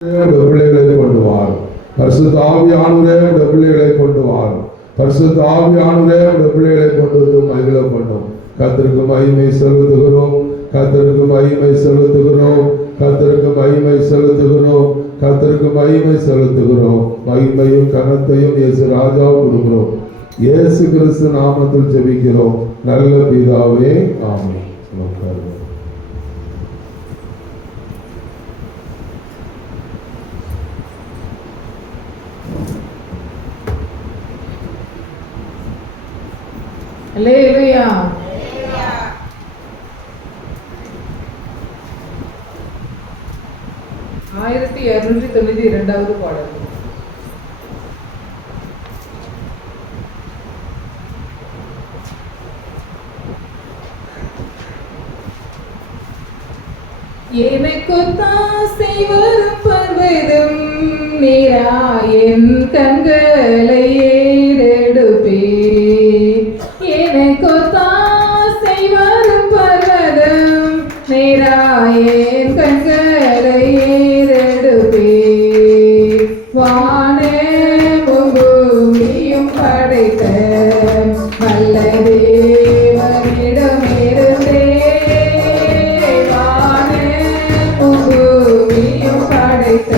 பிள்ளைகளை கொண்டு வாரும். பரிசுத்த ஆவியானவரே உடைய பிள்ளைகளை கொண்டு வாரும். பரிசுத்த ஆவியானவரே உடைய பிள்ளைகளை கொண்டு வந்து மகிழ பண்ணும். கர்த்தருக்கு மகிமை செலுத்துகிறோம், கர்த்தருக்கு மகிமை செலுத்துகிறோம், கர்த்தருக்கு மகிமை செலுத்துகிறோம், கர்த்தருக்கு மகிமை செலுத்துகிறோம். மகிமையும் கனத்தையும் இயேசு ராஜாவுக்கு கொடுக்கிறோம். இயேசு கிறிஸ்து நாமத்தில் ஜெபிக்கிறோம் நல்ல பிதாவே, ஆமென். அல்லேலூயா. 1292வது பாடல். எனக்கு தாசை வரும் பர்வதம் நீரா என் கண்களை ஏறெடுப்பே. எனக்கு தாசை வரும் பர்வதம் நீரா என் கண்களை ஏறெடுப்பே. வானமும் பூமியும் படைத்த வல்ல தேவனிடமிருந்தே வானமும் பூமியும் படைத்த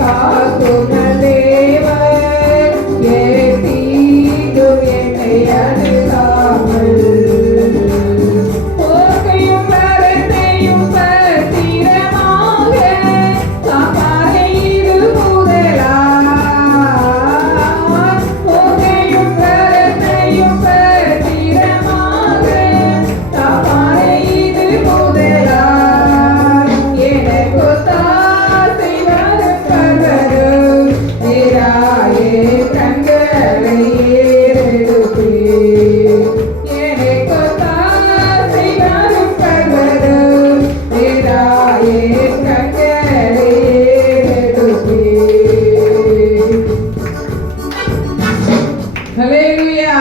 காக்கும் தேவன் ஹல்லேலூயா.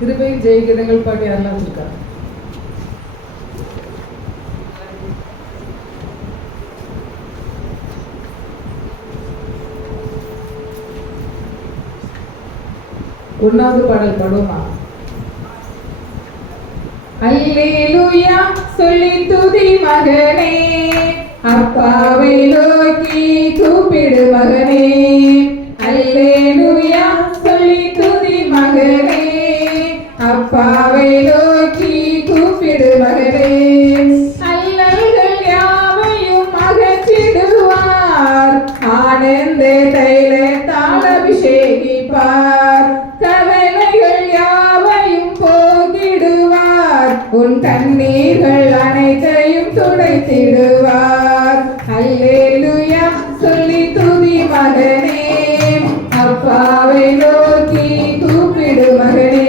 கிருபையில் ஜெயிக்கிறங்கள் பாட்டு யாரெல்லாம் வச்சிருக்காங்க? ஒன்னாவது பாடல் பாடுவோமா? அல்லேலூயா சொல்லி துதி மகனே, அப்பாவை நோக்கி கூப்பிடு மகனே. அல்லேலூயா சொல்லி துதி மகனே, அப்பாவை நோக்கி கூப்பிடு மகனே. அல்லல்கள் யாவையும் அகற்றிடுவார், ஆனந்த தைலத்தால் அபிஷேகிப்பார். கவலைகள் யாவையும் போக்கிடுவார், உன் கண்ணீர்கள் அனைத்தையும் துடைத்திடுவார். அல்லேலூயா சொல்லி துதி மகனே, அப்பாவை நோக்கி கூப்பிடு மகனே.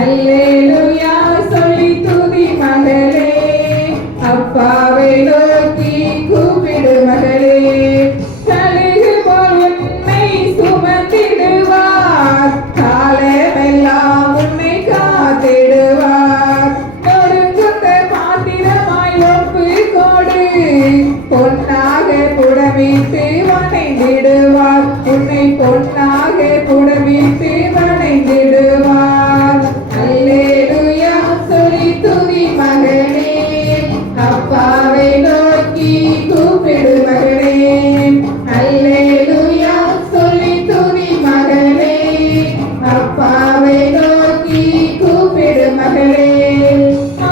அல்லேலூயா சொல்லி துதி மகளே, அப்பாவை நோக்கி கூப்பிடு மகளே. கழுகு போல் உன்னை சுமந்திடுவார், காலமெல்லாம் உன்னை காத்திடுவார். நொறுங்குண்ட பாத்திரமாய் ஒப்பு கொடு, பொன்னாக புடமிட்டு வணைந்திடுவார், உன்னை பொன்னாக புடமிட்டு வணைந்திடுவார். அல்லேலூயா சொல்லி துதி மகனே, அப்பாவை நோக்கி கூப்பிடு மகனே. அல்லேலூயா சொல்லி துதி மகனே, அப்பாவை நோக்கி கூப்பிடு மகனே.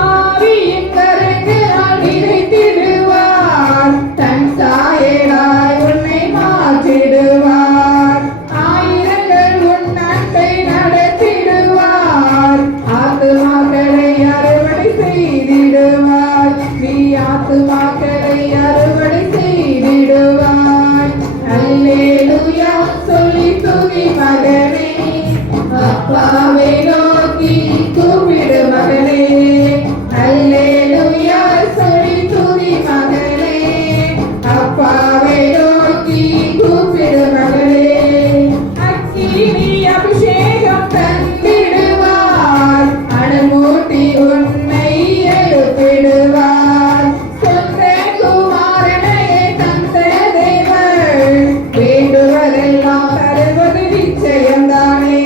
ஆவியின் கரங்களால் நிறைத்திடுவார், தன் சாயலாய் உன்னை மாற்றிடுவார். ஆயிரங்கள் உன் நாட்டை நடத்திடுவார், ஆத்துமாக்களை அறுவடை செய்திடுவார். நீ ஆத்துமாக்களை அறுவடை செய்திடுவார். அல்லேலூயா சொல்லி துதி மகனே, அப்பாவை நோக்கி கூப்பிடு மகனே. அல்லேலூயா சொல்லி துதி மகனே, அப்பாவை நோக்கி கூப்பிடு மகனே. அக்கினி அபிஷேகம் தந்திடுவார், அணுமூட்டி உன்னை எழுப்பிடுவார். சொந்த குமாரனையே தந்த தேவர், வேண்டுவதெல்லாம் தருவது நிச்சயம்தானே.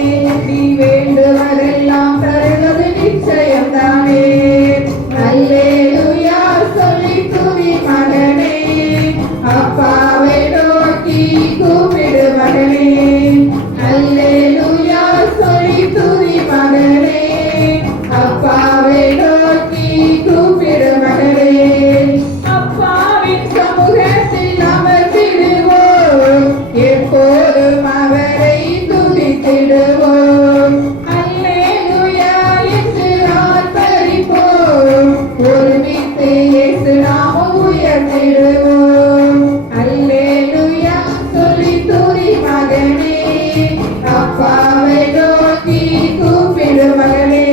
நீ வேண்டுவதெல்லாம் தருவது நிச்சயம்தானே. அல்லேலூயா சொல்லி துதி மகனே, அப்பாவை நோக்கி கூப்பிடு மகனே. அல்லேலூயா சொல்லி துதி மகனே, அப்பாவை நோக்கி கூப்பிடு மகனே. அப்பாவின் சமூகத்தில் அமர்ந்திடுவோம், எப்போதும் அவரை துதித்திடுவோம். அல்லேலூயா என்று ஆர்ப்பரிப்போம், ஒருமித்து இயேசு நாமம் உயர்த்திடுவோம். அல்லேலூயா சொல்லி துதி மகனே, அப்பாவை நோக்கி கூப்பிடு மகனே.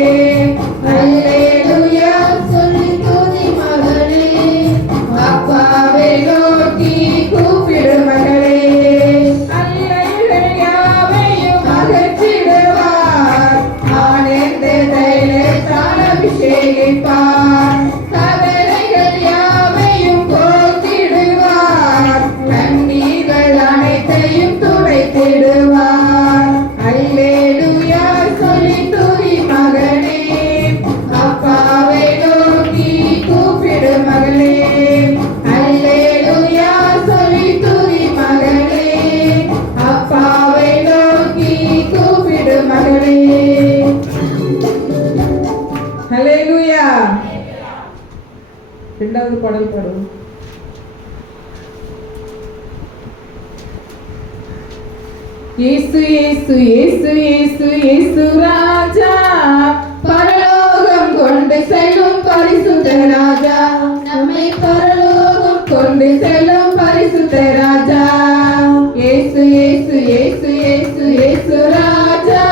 அல்லேலூயா சொல்லி துதி மகனே, அப்பாவை நோக்கி கூப்பிடு மகனே. அல்லல்கள் யாவையும் அகற்றிடுவார், ஆனந்த தைலத்தால் அபிஷேகிப்பார். கவலைகள் யாவையும் போக்கிடுவார், கண்ணீர்கள் அனைத்தையும் துடைத்திடுவார். அல்லேலூயா சொல்லி துதி மகனே, அப்பாவை நோக்கி கூப்பிடு மகளே. அல்லேலூயா சொல்லி துதி மகளே, அப்பாவை நோக்கி கூப்பிடு மகளே. ஹல்லேலூயா. இரண்டாவது பாடல் பாடுவோம். இயேசு இயேசு இயேசு இயேசு இயேசு ராஜா, பரலோகம் கொண்டு செல்லும் பரிசுத்த ராஜா, நம்மை பரலோகம் கொண்டு செல்லும் பரிசுத்த ராஜா. இயேசு இயேசு இயேசு இயேசு இயேசு ராஜா,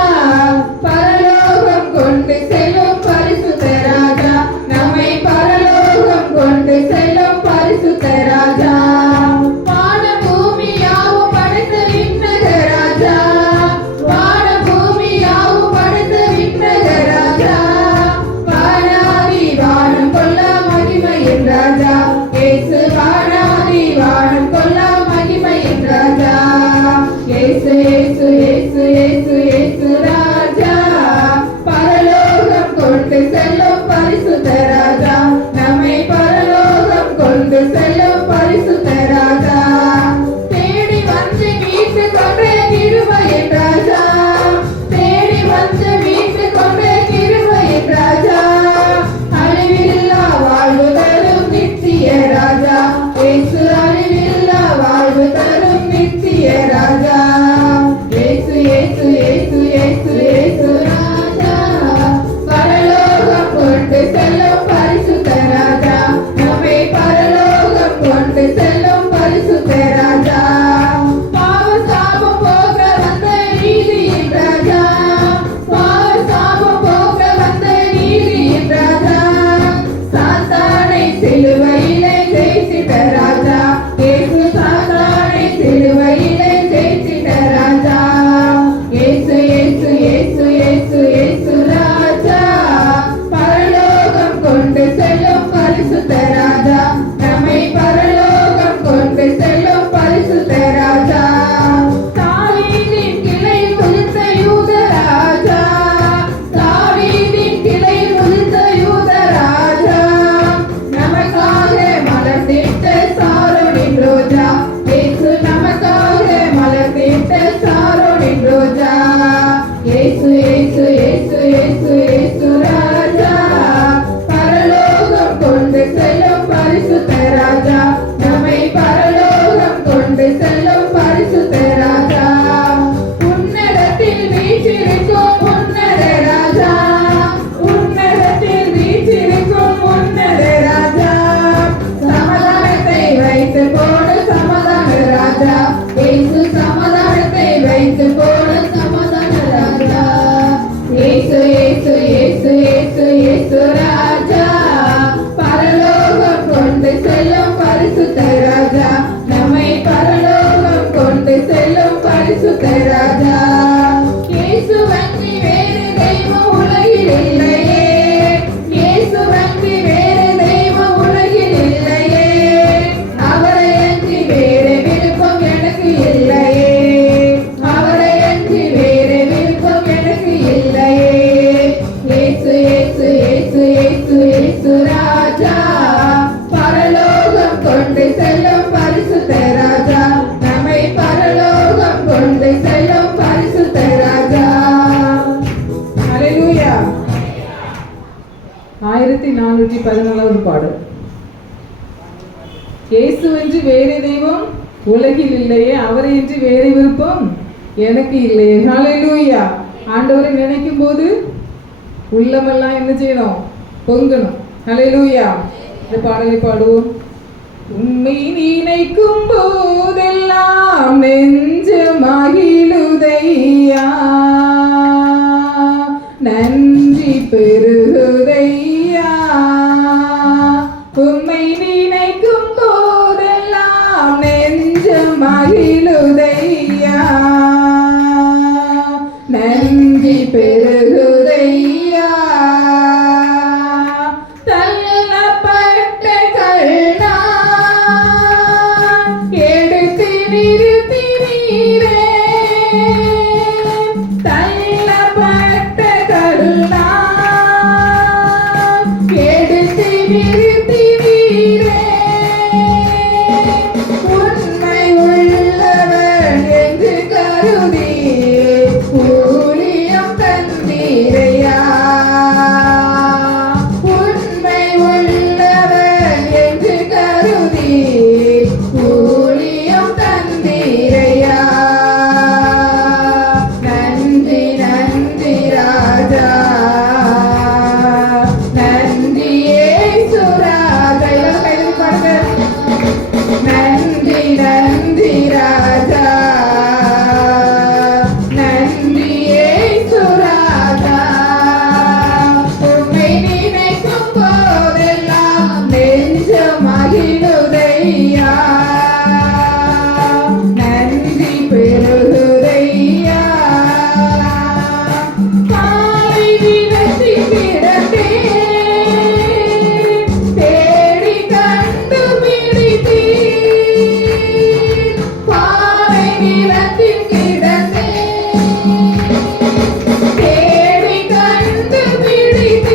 பரலோகம் கொண்டு செல்லும் பரிசுத்த ராஜா, நம்மை பரலோகம் கொண்டு செல்லும் பரிசுத்த ராஜா. இயேசுவென்று வேறு தெய்வம் உலகில் இல்லையே, அவரை என்று வேறு விருப்பம் எனக்கு இல்லையே. ஹல்லேலூயா. ஆண்டவரை நினைக்கும் போது உள்ளமெல்லாம் என்ன செய்யணும்? பொங்கணும். ஹல்லேலூயா. இந்த பாடலை பாடுவோம். உம்மை நினைக்கும் போதெல்லாம் நெஞ்சு மகிழுதையா, நன்றி பெருகுதையா. உம்மை நினைக்கும் போதெல்லாம் நெஞ்சு மகிழுதையா, நன்றி பெருகுதையா. தள்ளப்பட்ட கல்நான் எடுத்து நிறுத்தினீரே, தள்ளப்பட்ட கல்நான் எடுத்து நிறுத்தினீரே. உண்மை உள்ளவன் என்று கருதி ஊழியம் தந்தீரையா. உண்மை உள்ளவன் என்று கருதி ஊழியம் தந்தீரையா. நன்றி நன்றி ராஜா, நன்றி இயேசு ராஜா. எல்லாரும் கைது பாடுங்க. நன்றி நன்றி ராஜா, நன்றி இயேசு ராஜா. உம்மை நினைக்கும் போதெல்லாம் நெஞ்சம் மகிழுதையா, நன்றி பெருகுதையா. காலை விலசி கிடந்தேன், தேடி கண்டுபிடித்தீர். பாறை நிலத்தில் கிடந்தேன், தேடி கண்டுபிடித்தீர்.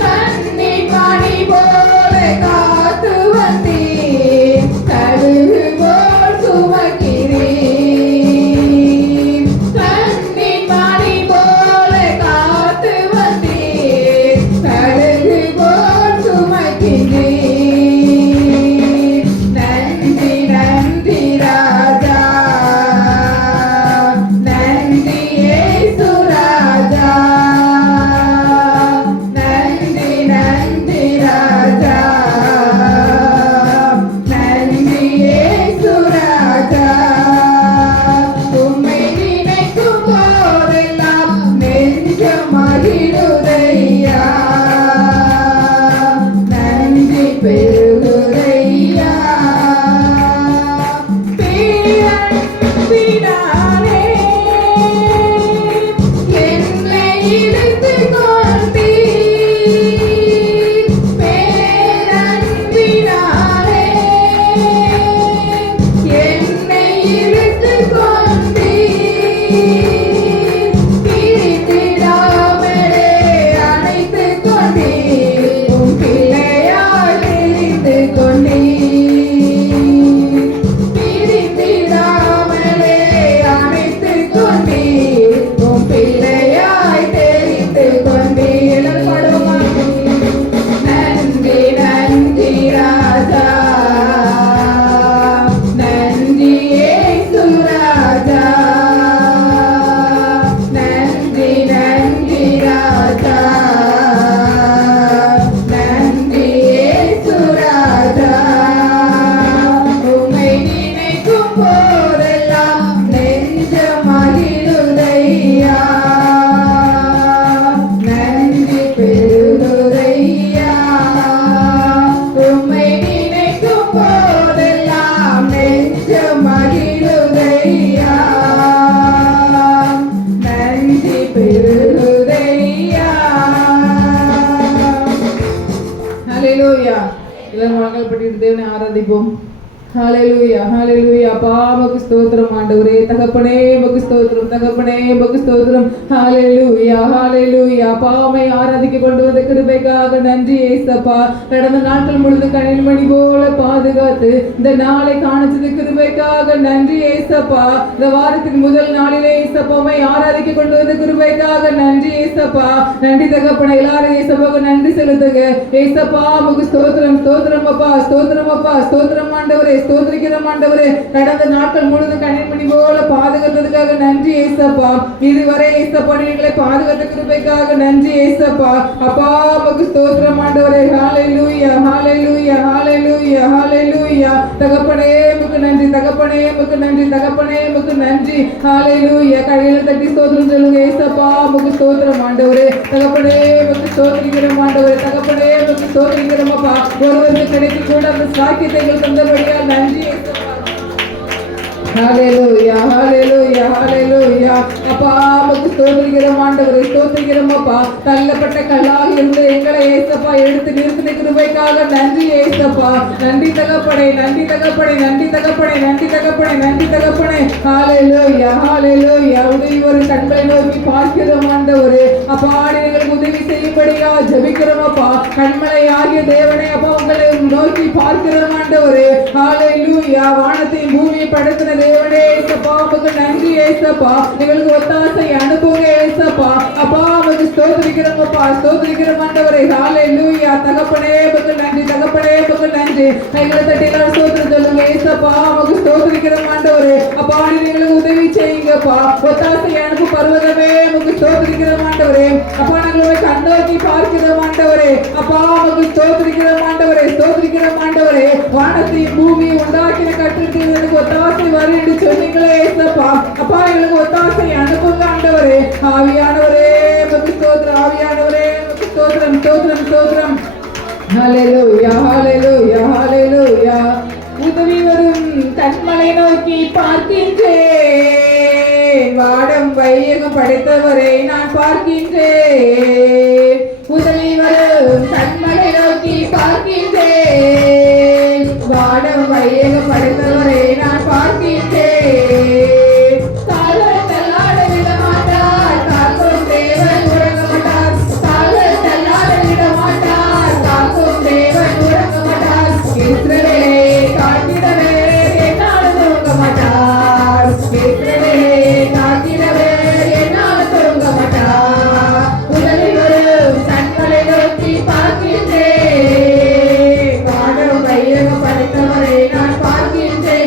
கண்ணீர் மணி போல காத்து வந்தீர், கழுகு போல் சுமக்கிறீர். கண்ணீர் மணி போல காத்து வந்தீர், கழுகு போல் சுமக்கிறீர். நன்றி நன்றி ராஜா, நன்றி இயேசு ராஜா. நன்றி நன்றி ராஜா, நன்றி இயேசு ராஜா. உம்மை நினைக்கும் போதெல்லாம் நெஞ்சம் மகிழுதையா, நன்றி பெருகுதையா. பேரன்பினாலே என்னை இழுத்துக் கொண்டீர். பேரன்பினாலே என்னை இழுத்துக் கொண்டீர். பிரித்திடாமலே அணைத்துக் கொண்டீர், உம் பிள்ளையாய் தெரிந்து கொண்டீர். பிரித்திடாமலே அணைத்துக் கொண்டீர், உம் பிள்ளையாய் தெரிந்து கொண்டீர். எல்லாரும் பாடுவோமா? நன்றி நன்றி ராஜா, நன்றி இயேசு ராஜா. நன்றி நன்றி ராஜா, நன்றி இயேசு ராஜா. உம்மை நினைக்கும் போதெல்லாம் நெஞ்சம் மகிழுதையா, நன்றி பெருகுதையா. உம்மை நினைக்கும் போதெல்லாம் நெஞ்சம் மகிழுதையா, நன்றி பெருகுதையா. ஹல்லேலூயா. எல்லாரும் வாங்கப்பட்டு தேவனை ஆராதிப்போம். ஹalleluya ஹalleluya அப்பா உமக்கு ஸ்தோத்திரம் ஆண்டவரே தகப்பனே உமக்கு ஸ்தோத்திரம் தகப்பனே உமக்கு ஸ்தோத்திரம் ஹalleluya ஹalleluya அப்பா உம்மை ஆராதிக்க கொண்டு வந்த கிருபைக்காக நன்றி இயேசப்பா கடந்த நாட்கள் முழுதும் கண்ணில் மணி போல பாதுகாத்து இந்த நாளை காணச்சது கிருபைக்காக நன்றி இயேசப்பா இந்த வாரத்தின் முதல் நாளிலே இயேசப்பா உம்மை ஆராதிக்க கொண்டு வந்த கிருபைக்காக நன்றி இயேசப்பா நன்றி தகப்பனே எல்லாரும் இயேசப்பாவுக்கு நன்றி செலுத்துங்க இயேசப்பா உமக்கு ஸ்தோத்திரம் ஸ்தோத்திரம் அப்பா ஸ்தோத்திரம் அப்பா ஸ்தோத்திரம் ஆண்டவரே ஸ்தோத்திரிக்கிறோம் ஆண்டவரே கடந்த நாட்கள் முழுதும் கண்ணில் மணி போல பாதுகாத்ததுக்காக நன்றி இயேசப்பா இதுவரை இயேசப்பா எங்களை பாதுகாத்த கிருபைக்காக நன்றி இயேசப்பா அப்பா உமக்கு ஸ்தோத்திரம் ஆண்டவரே ஹalleluya ஹalleluya ஹalleluya ஹalleluya தகப்பனே உமக்கு நன்றி தகப்பனே உமக்கு நன்றி தகப்பனே உமக்கு நன்றி ஹalleluya கையில தட்டி ஸ்தோத்திரம் சொல்லுங்க இயேசப்பா உமக்கு ஸ்தோத்திரம் ஆண்டவரே தகப்பனே உமக்கு ஸ்தோத்திரிக்கிறோம் ஆண்டவரே தகப்பனே உமக்கு ஸ்தோத்திரிக்கிறோம் அப்பா ஒருவருக்கு கிடைக்க கூட அந்த சாக்கியத்தை எங்களுக்கு தந்தபடியா நன்றி இயேசப்பா ஹalleluya ஹalleluya ஹalleluya அப்பா உமக்கு ஸ்தோத்திரிக்கிறோம் ஆண்டவரே ஸ்தோத்திரிக்கிறோம் அப்பா தள்ளப்பட்ட கல்லாக இருந்து எங்களை இயேசப்பா எடுத்து நிறுத்தின கிருபைக்காக நன்றி இயேசப்பா நன்றி தகப்பனே நன்றி தகப்பனே நன்றி தகப்பனே நன்றி தகப்பனே நன்றி தகப்பனே ஹalleluya ஹalleluya உதவி வரும் கண்களை நோக்கி பார்க்கிறோம் ஆண்டவரே அப்பா எங்களுக்கு உதவி செய்யும்படியா ஜெபிக்கிறோம் அப்பா கண்மலை ஆகிய தேவனே அப்பா உங்களை நோக்கி பார்க்கிறோம் ஆண்டவரே ஹalleluya வானத்தையும் பூமியை படைத்த தேவனே இயேசப்பா உமக்கு நன்றி இயேசப்பா எங்களுக்கு ஒத்தாசை அனுப்புங்க இயேசப்பா அப்பா உமக்கு ஸ்தோத்திரிக்கிறோம் அப்பா ஸ்தோத்திரிக்கிறோம் ஆண்டவரே ஹalleluya தகப்பனே உமக்கு நன்றி தகப்பனே உமக்கு நன்றி கைகளை தட்டி எல்லாரும் ஸ்தோத்திரம் சொல்லுங்க இயேசப்பா உமக்கு ஸ்தோத்திரிக்கிறோம் ஆண்டவரே அப்பா எங்களுக்கு உதவி செய்யுங்கப்பா ஒத்தாசை அனுப்பு பர்வதமே உமக்கு ஸ்தோத்திரிக்கிறோம் ஆண்டவரே அப்பா நாங்கள் கண்ணோக்கி பார்க்கிறோம் ஆண்டவரே அப்பா உமக்கு ஸ்தோத்திரிக்கிறோம் ஆண்டவரே ஸ்தோத்திரிக்கிறோம் ஆண்டவரே வானத்தையும் பூமியை உண்டாக்கின கட்டிற்கு எனக்கு ஒத்தாசை வரும் என்று சொன்னீங்களே இயேசப்பா அப்பா எங்களுக்கு ஒத்தாசை அனுப்புங்க ஆண்டவரே ஆவியானவரே உமக்கு ஸ்தோத்திரம் ஆவியானவரே உமக்கு ஸ்தோத்திரம் ஸ்தோத்திரம் ஸ்தோத்திரம் ஹalleluya ஹalleluya ஹalleluya உதவி வரும் கண்மலை நோக்கி பார்க்கின்றேன் வாடம் வையகம் படைத்தவரை நான் பார்க்கின்றேன் உதவி வரும் கண்மலை நோக்கி பார்க்கின்றேன் வாடம் வையகம் படைத்தவரை நான் பார்க்கின்றேன் கால்கள் தள்ளாட விட மாட்டார் காக்கும் தேவன் உறங்க மாட்டார் கால்கள் தள்ளாட விட மாட்டார் காக்கும் தேவன் உறங்க மாட்டார் இஸ்ரவேலை காத்திடவே என்னால் தூங்க மாட்டார் இஸ்ரவேலை காத்திடவே என்னால் தூங்க மாட்டார் உதவி வரும் கண்களை நோக்கி பார்க்கின்றேன் வானம் வையகம் படைத்தவரை நான் பார்க்கின்றேன்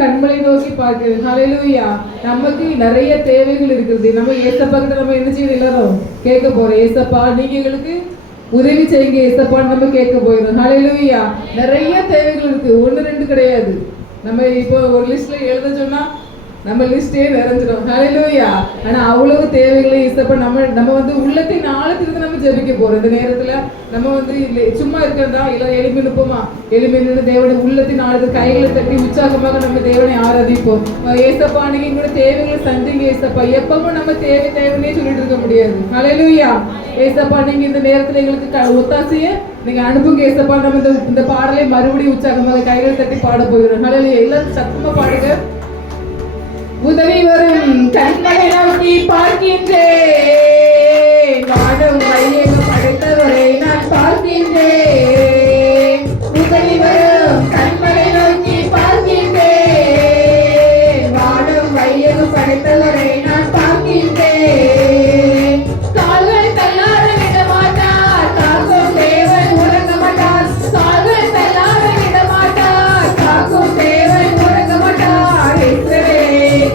கண்மலை நோக்கி பார்க்கிறது. ஹalleluya. நமக்கு நிறைய தேவைகள் இருக்குது. நம்ம ஏசப்பா கிட்ட நம்ம என்ன செய்யணும், எல்லாரும் கேட்க போறோம். ஏசப்பா நீங்க எங்களுக்கு உதவி செய்யுங்க ஏசப்பான்னு நம்ம கேட்க போயிடும். ஹalleluya. நிறைய தேவைகள் இருக்கு, ஒன்று ரெண்டு கிடையாது. நம்ம இப்போ ஒரு லிஸ்ட்ல எழுத சொன்னா நம்ம லிஸ்டே நிறைஞ்சிடும். ஹalleluya. ஆனா அவ்வளவு தேவைகளை ஏசப்பா நம்ம வந்து உள்ளத்தின் ஆழத்திலிருந்து நம்ம ஜெபிக்க போறோம். இந்த நேரத்துல நம்ம வந்து சும்மா இருக்கிறதா இல்ல எளிமை நிற்போமா, எளிமை நின்று தேவனை உள்ளத்தின் ஆழத்தில் கைகளை தட்டி உற்சாகமாக நம்ம தேவனை ஆராதிப்போம். ஏசப்பா நீங்க எங்களோட தேவைகளை சந்திங்க ஏசப்பா. எப்பவும் நம்ம தேவைன்னே சொல்லிட்டு இருக்க முடியாது. ஹalleluya. ஏசப்பா நீங்க இந்த நேரத்துல எங்களுக்கு ஒத்தாசைய நீங்க அனுப்புங்க ஏசப்பா. நம்ம இந்த பாடலை மறுபடியும் உற்சாகமாக கைகளை தட்டி பாட போகிறோம். ஹalleluya. எல்லாரும் சத்தமா பாடுங்க. உதவி வரும் கண்களை நோக்கி பார்க்கின்றேன், வானம் வையகம் படைத்தவரை நான் பார்க்கின்றேன். உதவி வரும் கண்களை நோக்கி பார்க்கின்றேன், வானம் வையகம் படைத்தவரை நான் பார்க்கின்றேன். கால்கள் தள்ளாட விட மாட்டார், காக்கும் தேவன் உறங்க மாட்டார். கால்கள் தள்ளாட விட மாட்டார், காக்கும் தேவன் உறங்க மாட்டார்.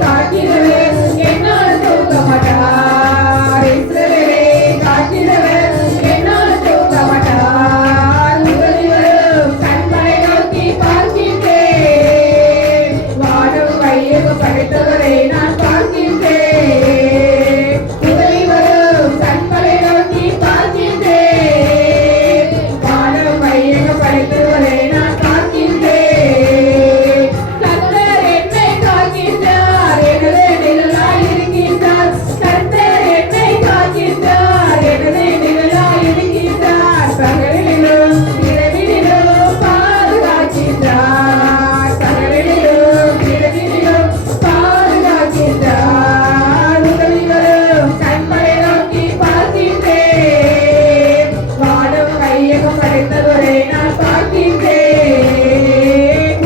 காக்கிறவர் என்னால் தூங்க மாட்டார், இஸ்ரவேலே காக்கிறவர் என்னால் தூங்க மாட்டார். உதவி வரும் கண்களை நோக்கி பார்க்கின்றேன், வானம் வையகம் படைத்தவரை நான் பார்க்கின்றேன். உதவி வரும் கண்களை நோக்கி பார்க்கின்றேன், வானம் வையகம் படைத்தவரை நான் பார்க்கின்றேன். கர்த்தர் என்னை காக்கின்றார், எனது நிழலாய் இருக்கின்றார். கர்த்தர் என்னை காக்கின்றார், எனது நிழலாய் இருக்கின்றார். பகலிலும் இரவிலும் பாதுகாக்கின்றார், பகலிலும் இரவிலும் பாதுகாக்கின்றார். உதவி வரும் கண்களை நோக்கி பார்க்கின்றேன், வானம் வையகம் படைத்தவரை நான் பார்க்கின்றேன்.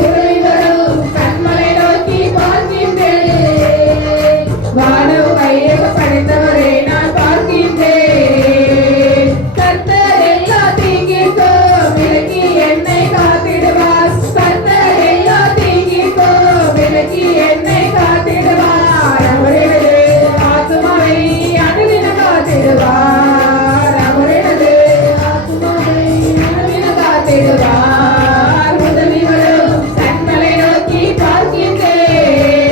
உதவி வரும் கண்களை நோக்கி பார்க்கின்றேன், வானம் வையகம் படைத்தவரை நான் பார்க்கின்றேன். கர்த்தர் எல்லா தீங்கிற்கும் விலக்கி என்னை காத்திடுவார், கர்த்தர் எல்லா தீங்கிற்கும் விலக்கி என்னை காத்திடுவார். அவர் எனது ஆத்துமாவை அணுதினம் காத்திடுவார், அவர் எனது ஆத்துமாவை அணுதினம் காத்திடுவார். உதவி வரும் கண்களை நோக்கி பார்க்கின்றேன்,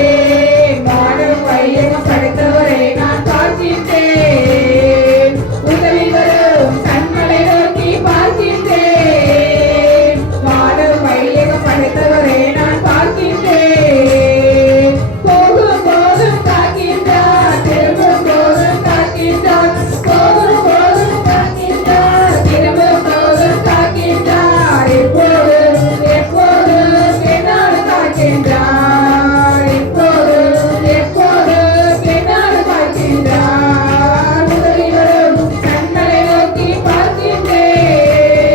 வானம் வையகம் படைத்தவரை நான் பார்க்கின்றேன். உதவி வரும் கண்களை நோக்கி பார்க்கின்றேன், வானம் வையகம் படைத்தவரை நான் பார்க்கின்றேன். போகும் போதும் காக்கின்றார், திரும்பும் போதும் காக்கின்றார். போகும் போதும் காக்கின்றார், திரும்பும் போதும் காக்கின்றார். எப்போதும் எப்போதும் என்னால் காக்கின்றார், எப்போதும் எப்போதும் என்னால் காக்கின்றார். உதவி வரும் கண்களை நோக்கி பார்க்கின்றேன்,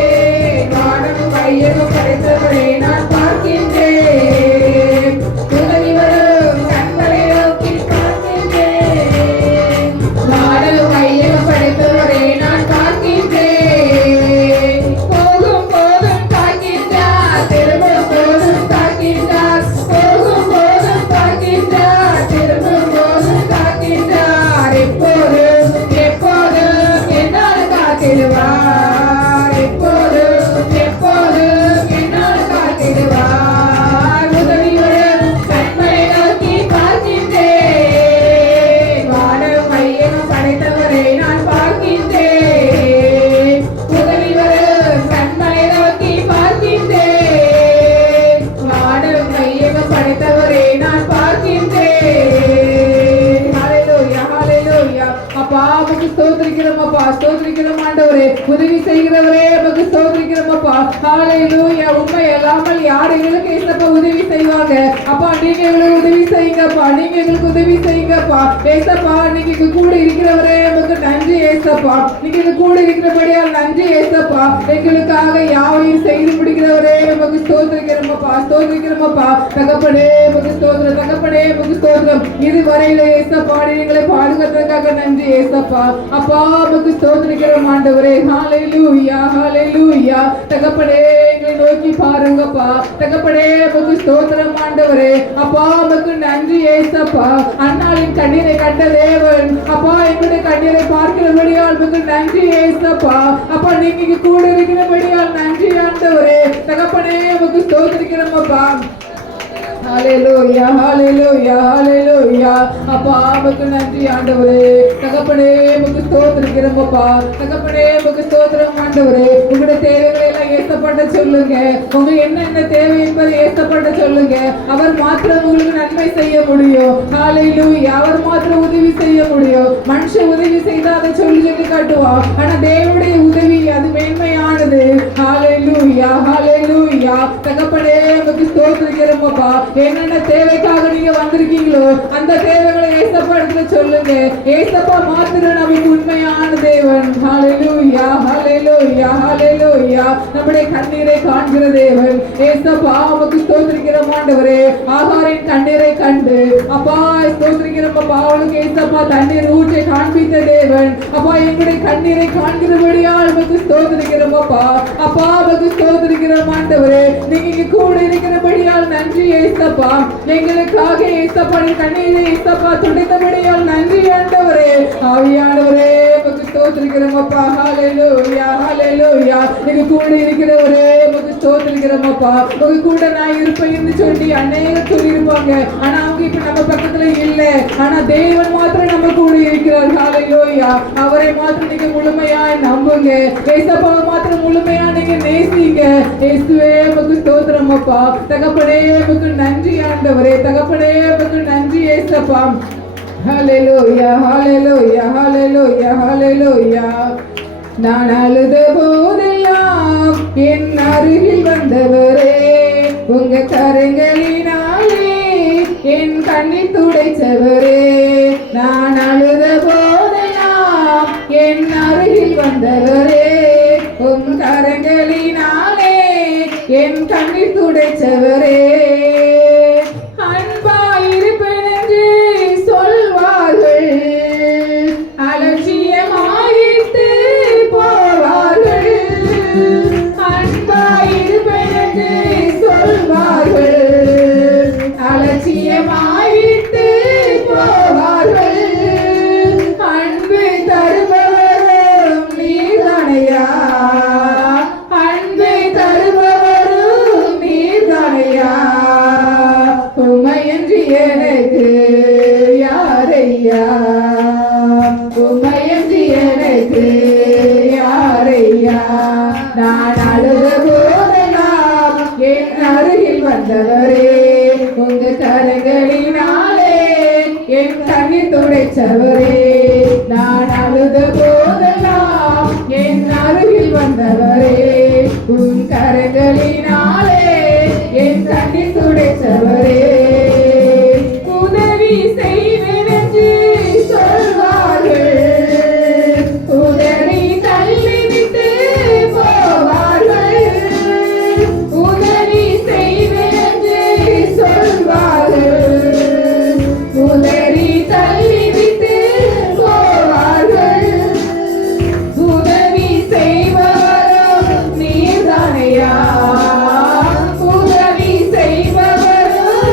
வானம் வையகம் படைத்தவரை நான் பார்க்கின்றேன். உதவி வரும் கண்களை நோக்கி பார்க்கின்றேன், வானம் வையகம் படைத்தவரை நான் பார்க்கின்றேன். போகும் போதும் காக்கின்றார், திரும்பும் போதும் காக்கின்றார். போகும் போதும் காக்கின்றார், திரும்பும் போதும் காக்கின்றார். எப்போதும் எப்போதும் என்னால் காத்திடுவார், எப்போதும் எப்போதும் என்னால் காத்திடுவார். உதவி வரும் கண்களை நோக்கி பார்க்கின்றேன், வானம் வையகம் படைத்தவரை நான் பார்க்கின்றேன். உதவி வரும் கண்களை நோக்கி பார்க்கின்றேன், வானம் வையகம் படைத்தவரை நான் பார்க்கின்றேன். ஹalleluya, ஹalleluya. அப்பா உமக்கு ஸ்தோத்திரிக்கிறோம் அப்பா, ஸ்தோத்திரிக்கிறோம் ஆண்டவரே. உதவி செய்கிறவரே உமக்கு ஸ்தோத்திரிக்கிறோம் அப்பா. ஹalleluya. உண்மை இல்லாமல் யார் எங்களுக்கு ஏசப்பா உதவி செய்வாங்க? அப்பா நீங்க எங்களுக்கு உதவி செய்யுங்கப்பா, நீங்க எங்களுக்கு உதவி செய்யுங்கப்பா. ஏசப்பா நீங்க எங்க கூட இருக்கிறவரே உமக்கு நன்றி ஏசப்பா. நீங்க எங்க கூட இருக்கிறபடியால் நன்றி ஏசப்பா. எங்களுக்காக யாவையும் செய்து முடிக்கிறவரே உமக்கு ஸ்தோத்திரிக்கிறோம் அப்பா, ஸ்தோத்திரிக்கிறோம் அப்பா. தகப்பனே உமக்கு ஸ்தோத்திரம், தகப்பனே உமக்கு ஸ்தோத்திரம். இதுவரையில ஏசப்பா எங்களை பாதுகாத்ததுக்காக நன்றி ஏசப்பா. அப்பா உமக்கு ஸ்தோத்திரிக்கிறோம் ஆண்டவரே. ஹalleluya, ஹalleluya. தகப்பனே எங்களை நோக்கி பாருங்கப்பா. தகப்பனே உமக்கு ஸ்தோத்திரம் ஆண்டவரே. அப்பா உமக்கு நன்றி ஏசப்பா. அன்னாளின் கண்ணீரை கண்ட தேவன் அப்பா எங்களுடைய கண்ணீரை பார்க்கிறபடியால் உமக்கு நன்றி ஏசப்பா. அப்பா நீங்க கூட இருக்கிறபடியால் நன்றி ஆண்டவரே. தகப்பனே உமக்கு ஸ்தோத்திரிக்கிறோம் அப்பா. ஹalleluya ஹalleluya ஹalleluya. அப்பா உமக்கு நன்றி ஆண்டவரே. தகப்பனே உமக்கு ஸ்தோத்திரிக்கிறோம் அப்பா. தகப்பனே உமக்கு ஸ்தோத்திரம் ஆண்டவரே. உங்களுடைய தேவைகளை எல்லாம் ஏசப்பட்ட சொல்லுங்க. உங்க என்ன தேவை என்பதை ஏசப்பட்ட சொல்லுங்க. அவர் மாத்திரம் உங்களுக்கு நன்மை செய்ய முடியும். ஹalleluya. அவர் மாத்திரம் உதவி செய்ய முடியும். மனுஷன் உதவி செய்தா அதை சொல்லி காட்டுவான். ஆனா தேவனுடைய உதவி அது மேன்மையானது. ஹalleluya ஹalleluya. தகப்பனே உமக்கு ஸ்தோத்திரிக்கிறோம் அப்பா. என்னென்ன தேவைக்காக நீங்க வந்திருக்கீங்களோ அந்த தேவைகளை ஏசப்பா இடத்துல சொல்லுங்க. ஏசப்பா மாத்திரம் நமக்கு உண்மையான தேவன். ஹalleluya ஹalleluya ஹalleluya. நம்முடைய கண்ணீரை காண்கிற தேவன் ஏசப்பா உமக்கு ஸ்தோத்திரிக்கிறோம் ஆண்டவரே. ஆகாரின் கண்ணீரை கண்டு அப்பா ஸ்தோத்திரிக்கிறோம் அப்பா. அவளுக்கு ஏசப்பா தண்ணீர் ஊற்றி காண்பித்த தேவன் அப்பா எங்களுடைய கண்ணீரை காண்கிறபடியால் உமக்கு ஸ்தோத்திரிக்கிறோம் அப்பா. அப்பா உமக்கு ஸ்தோத்திரிக்கிறோம் ஆண்டவரே. நீங்க கூட இருக்கிறபடியால் நன்றி ஏசப்பா. எங்களுக்காக ஏசப்பா கண்ணீரை ஏசப்பா துடைத்தபடியால் நன்றி ஆண்டவரே. ஆவியானவரே உமக்கு ஸ்தோத்திரிக்கிறோம் அப்பா. ஹalleluya ஹalleluya. நீங்க கூட இருக்கிறவரே உமக்கு ஸ்தோத்திரிக்கிறோம் அப்பா. உங்க கூட நான் இருப்பேன்னு சொல்லி அநேகர் சொல்லியிருப்பாங்க. ஆனா அவங்க இப்ப நம்ம பக்கத்துல இல்ல. ஆனா தேவன் மாத்திரம் நம்ம கூட இருக்கிறார். ஹalleluya. அவரை மாத்திரம் நீங்க முழுமையாய் நம்புங்க. ஏசப்பாவை மாத்திரம் முழுமையா நீங்க நேசிங்க. இயேசுவே உமக்கு ஸ்தோத்திரம் அப்பா. தகப்பனே உமக்கு நன்றி ஆண்டவரே. தகப்பனே உமக்கு நன்றி ஏசப்பா. ஹalleluya ஹalleluya ஹalleluya ஹalleluya. நான் அழுத போதெல்லாம் என் அருகில் வந்தவரே. உங்க கரங்களினாலே என் கண்ணீர் துடைச்சவரே. நான் அழுத போதெல்லாம் என் அருகில் வந்தவரே. உம் கரங்களினாலே என் கண்ணீர் துடைச்சவரே. அன்பாயிருப்பேன் என்று சொல்வார்கள், அலட்சியமாயிட்டு போவார்கள். அன்பாயிருப்பேன் என்று சொல்வார்கள், அலட்சியமாயிட்டு போவார்கள். அன்பு தருபவரும் நீர்தானையா. அன்பு தருபவரும் நீர்தானையா. உமையன்றி எனக்கு யாரையா. உமையன்றி எனக்கு யாரையா. நான் அழுத போதெல்லாம் என் அருகில் வந்தவரே. உங்க கரங்களினாலே என் கண்ணீர் துடைச்சவரே. நான் அழுத போதெல்லாம் என் அருகில் வந்தவரே. உன் கரங்களினாலே என் கண்ணீர் துடைச்சவரே. உதவி செய்வேன் என்று சொல்வார்கள், உதவி தள்ளிவிட்டு போவார்கள். உதவி செய்வேன் என்று சொல்வார்கள், உதவி தள்ளிவிட்டு போவார்கள். உதவி செய்பவரும் நீர்தானையா. உதவி செய்பவரும்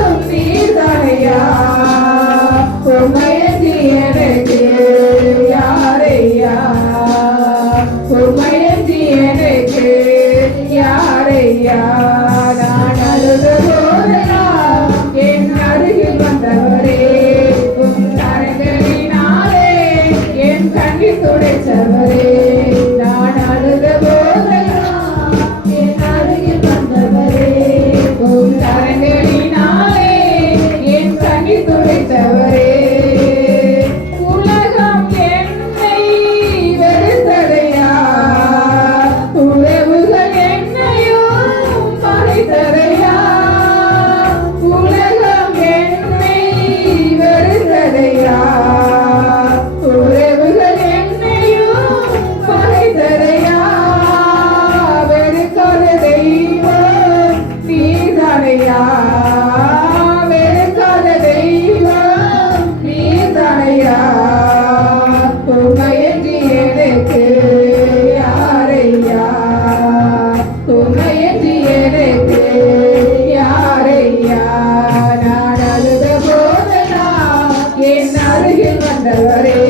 அருகில் வந்தவரே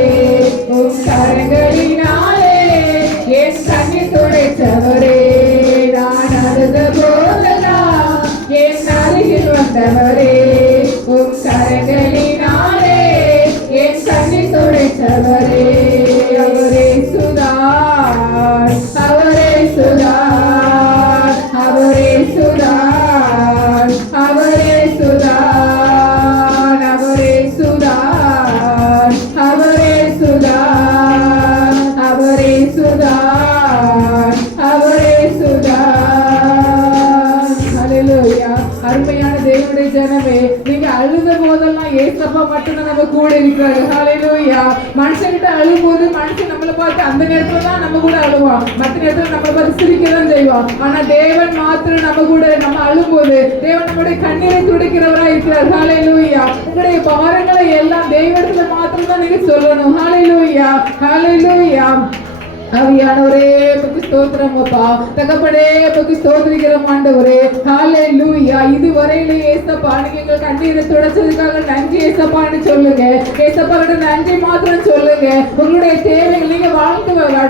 உம் கரங்களினாலே என் கண்ணீர் துடைத்தவரே நான் அழுத போதெல்லாம் என் அருகில் வந்தவரே உம் கரங்களினாலே என் கண்ணீர் துடைத்தவரே அவரே சுதார் அவரே சுதார் அவரே சுதார் அவரே சுதார் அவரே சுதார் அவரே சுதார் அவரே சுதார் அவரே சுதார். ஹல்லேலூயா. அருமையான தேவனுடைய ஜனமே, நீங்க அழுத போதெல்லாம் ஏசப்பா மட்டும்தான் நம்ம கூட இருக்கிறாரு. ஹல்லேலூயா. மனுஷன்கிட்ட அழும்போது மனுஷன் நம்மளை பார்த்து அந்த நேரத்துல தான் நம்ம கூட அழுவான், மற்ற நேரத்துல நம்மளை பார்த்து சிரிக்க தான் செய்வான். ஆனா தேவன் மாத்திரம் நம்ம கூட நம்ம அழும்போது தேவன் நம்முடைய கண்ணீரை துடைக்கிறவரா இருக்கிறார். ஹல்லேலூயா. உங்களுடைய பாரங்களை எல்லாம் தெய்வத்துல மாத்திரம் தான் நீங்க சொல்லணும். ஹல்லேலூயா ஹல்லேலூயா. ஆவியானவரே உமக்கு ஸ்தோத்திரம் அப்பா. தகப்பனே உமக்கு ஸ்தோத்திரிக்கிறோம் ஆண்டவரே. ஹல்லேலூயா. இதுவரையிலே ஏசப்பா நீங்க எங்கள் கண்ணீரை துடைச்சதுக்காக நன்றி ஏசப்பான்னு சொல்லுங்க. ஏசப்பா கிட்ட நன்றி மாத்திரம் சொல்லுங்க. உங்களுடைய தேவைகள் நீங்க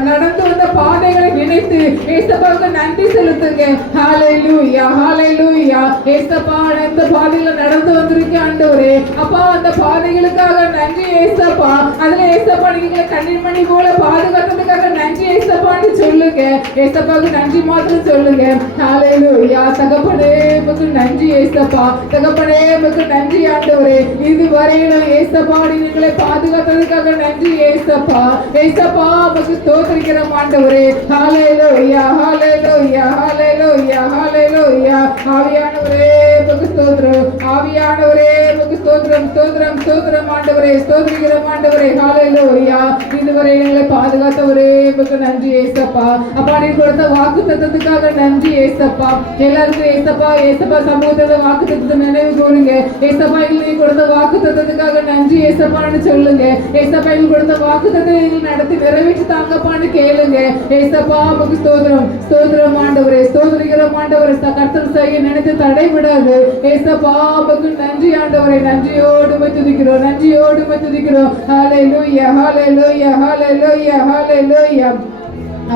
நடந்து வந்த பாதைகளை நினைத்து ஏசப்பாவுக்கு நன்றி செலுத்துங்க. ஹல்லேலூயா ஹல்லேலூயா. ஏசப்பா அந்த பாதைகளை நடந்து வந்திருக்கேன் ஆண்டவரே. அப்பா அந்த பாதைகளுக்காக நன்றி ஏசப்பா. அதுல ஏசப்பா நீங்க கண்ணீர் மணி போல பாதுகாத்ததுக்காக நன்றி ஏசப்பான்னு சொல்லுங்க. ஏசப்பாவுக்கு நன்றி மாத்திரம் சொல்லுங்க. ஹல்லேலூயா. தகப்பனே உமக்கு நன்றி ஏசப்பா. தகப்பனே உமக்கு நன்றி ஆண்டவரே. இதுவரையிலும் ஏசப்பா நீங்களை பாதுகாத்ததுக்காக நன்றி ஏசப்பா. ஏசப்பா உமக்கு ஸ்தோத்திரிக்கிறோம் ஆண்டவரே. ஹல்லேலூயா ஹல்லேலூயா ஹல்லேலூயா ஹல்லேலூயா. ஆவியானவரே உமக்கு ஸ்தோத்திரம். ஆவியானவரே உமக்கு ஸ்தோத்திரம் ஸ்தோத்திரம் ஸ்தோத்திரம் ஆண்டவரே. ஸ்தோத்திரிக்கிறோம் ஆண்டவரே. ஹல்லேலூயா. இதுவரை எங்களை பாதுகாத்தவரே உமக்கு நன்றி ஏசப்பா. அப்பா நீ கொடுத்த வாக்குத்தத்தத்துக்காக நன்றி ஏசப்பா. எல்லாருக்கும் ஏசப்பா ஏசப்பா சமூகத்தோட வாக்குத்தத்தத்தை நினைவு கூறுங்க. ஏசப்பா நீ கொடுத்த வாக்குத்தத்தத்துக்காக நன்றி ஏசப்பான்னு சொல்லுங்க. ஏசப்பா கொடுத்த வாக்குத்தத்தை நடத்தி நிறைவேற்றி தாங்கப்பான்னு கேளுங்க. ஏசப்பா உமக்கு ஸ்தோத்திரம் ஸ்தோத்திரம் ஆண்டவரே. ஸ்தோத்திரிக்கிறோம் ஆண்டவரே. கர்த்தர் செய்ய நினைத்து தடை விடாது. ஏசப்பா உமக்கு நன்றி ஆண்டவரே. நன்றியோடு உம்மை துதிக்கிறோம் நன்றியோடு உம்மை துதிக்கிறோம். ஹல்லேலூயா ஹல்லேலூயா ஹல்லேலூயா ஹல்லேலூயா.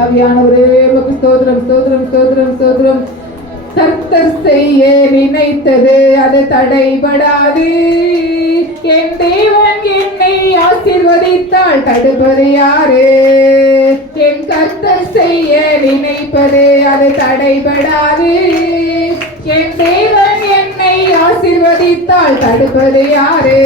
ஆவியானவரே உமக்கு ஸ்தோத்திரம் ஸ்தோத்திரம் ஸ்தோத்திரம் ஸ்தோத்திரம். கர்த்தர் செய்ய நினைத்தது அது தடைபடாது. என் தேவன் என்னை ஆசீர்வதித்தால் தடுப்பது யாரு? என் கர்த்தர் செய்ய நினைப்பது அது தடைபடாது. என் தேவன் என்னை ஆசீர்வதித்தால் தடுப்பது யாரு?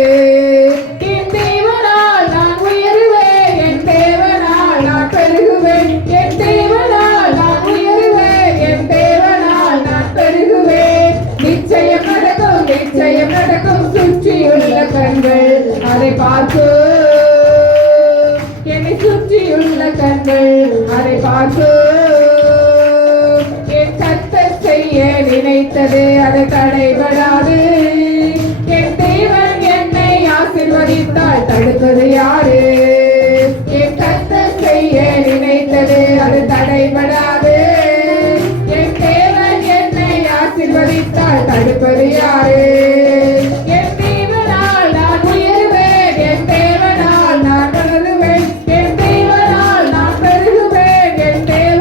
என் தேவனால் நான் உயருவேன். என் தேவனால் நான் பெருகுவேன். என் தேவனால் நான் உயருவேன். என் தேவனால் நான் பெருகுவேன். நிச்சயம் நடக்கும் நிச்சயம் நடக்கும். சுற்றியுள்ள கண்கள் அதை பார்க்கும். என்னை சுற்றியுள்ள கண்கள் அதை பார்க்கும். என் கர்த்தர் செய்ய நினைத்தது அது தடைபடாது. என் தேவன் என்னை ஆசீர்வதித்தால் தடுப்பது யாரு? என் கர்த்தர் செய்ய நினைத்தது அது தடைபடாது. என் தேவன் என்னை ஆசீர்வதித்தால் தடுப்பது யாரு? என் தேவனால் நான் உயருவேன். என் தேவனால் நான் வளருவேன். என் தேவனால் நான் பெருகுவேன். என் தேவனால்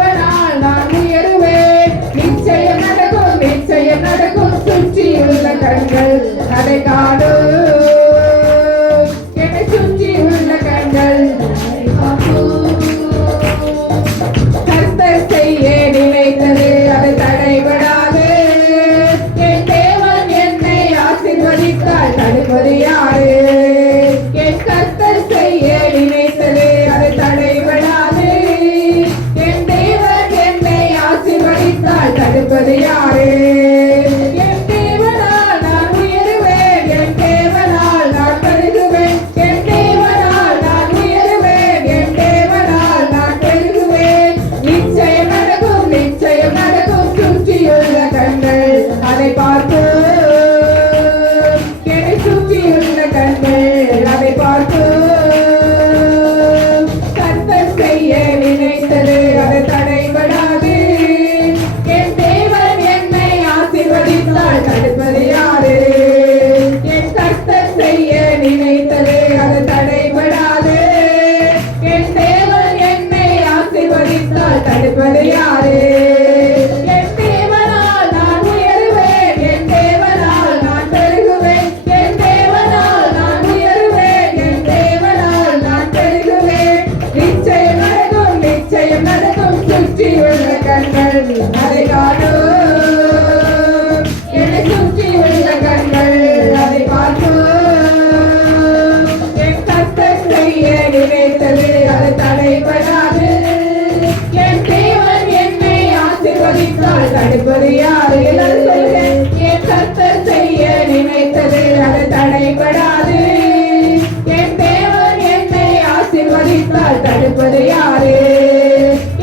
அதை காணும். என்னை சுற்றி உள்ள கண்கள் அதை பார்க்கும். என் கர்த்தர் செய்ய நினைத்தது அது தடைபடாது. என் தேவன் என்னை ஆசீர்வதித்தால் தடுப்பது யாரு? எல்லாரும் சொல்லுங்க. என் கர்த்தர் செய்ய நினைத்தது அது தடைபடாது. என் தேவன் என்னை ஆசீர்வதித்தால் தடுப்பது யாரு?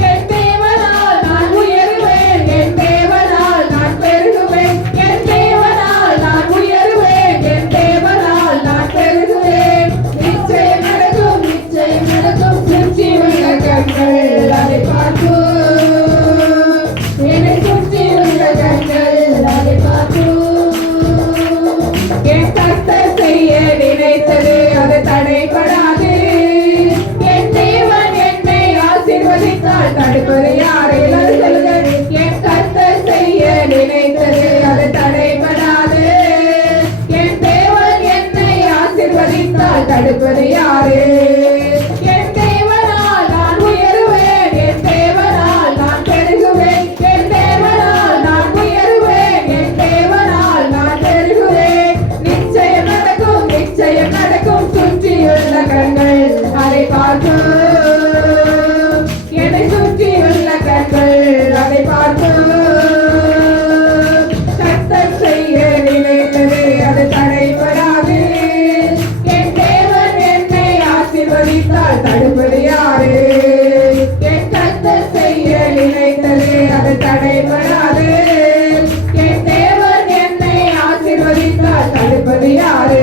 என் தேவனால் நான் உயருவேன். என் தேவனால் நான் பெருகுவேன். என் தேவனால் நான் உயருவேன். என் தேவனால் நான் பெருகுவேன். நிச்சயம் நடக்கும், நிச்சயம் நடக்கும். சுற்றி உள்ள கண்கள் அதை பார்க்கும். என்னை சுற்றி உள்ள கண்கள் அதை பார்க்கும். என் கர்த்தர் செய்ய நினைத்தது அது தடைபடாது. என் தேவன் என்னை ஆசீர்வதித்தால் தடுப்பது யாரு? எல்லாரும் சொல்லுங்க. என் கர்த்தர் செய்ய நினைத்தது அது தடைபடாது. என் தேவன் என்னை ஆசீர்வதித்தால் தடுப்பது யாரு? என் தேவனால் நான் உயருவேன். என் தேவனால் நான் பெருகுவேன். என் தேவனால் நான் உயருவேன். என் தேவனால் நான் பெருகுவேன். நிச்சயம் நடக்கும், நிச்சயம் நடக்கும். சுற்றியுள்ள கண்கள் அதை பார்க்கும். என்னை சுற்றியுள்ள கண்கள் அதை பார்க்கும். கர்த்தர் செய்ய நினைத்தது அது தடைபடாது. என் தேவன் என்னை ஆசீர்வதித்தால் தடுப்பது யாரு? என் கர்த்தர் செய்ய நினைத்தது அது தடைபடாது. என் தேவன் என்னை ஆசீர்வதித்தால் தடுப்பது யாரு?